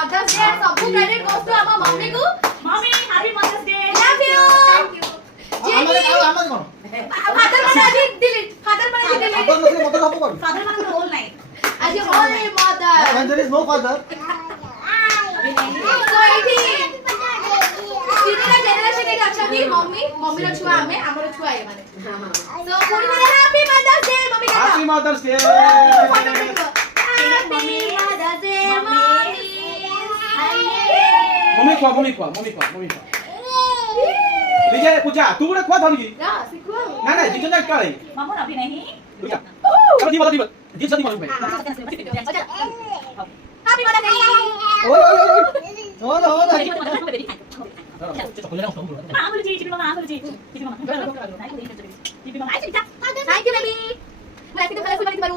mother's day सब credit goes to आमा mummy को mummy happy mother's day love you thank you আমাদের কোন फादर माने आज डिलीट फादर माने डिलीट আব্বা নসলে মত হবো কোন फादर मान रोल नहीं आज only mother when there is no father अभी नहीं सो एठी तीनटा जनरेशन के अछंती मम्मी मम्मी रो छुआ हमें हमरो छुआ ए माने सो पुरी माने हैप्पी मदर्स डे मम्मी का happy mother's day happy mother's day mummy को लीजिए पूजा तू बड़े खवा धरगी या सिखो ना ना जितना करे मामू अभी नहीं पूजा चलो दी बता जी सदी मालूम है हैप्पी मदर्स डे ओए हो ना मामू जी मामा जी मामा थैंक यू बेबी मैं ऐसे तो कलर बारू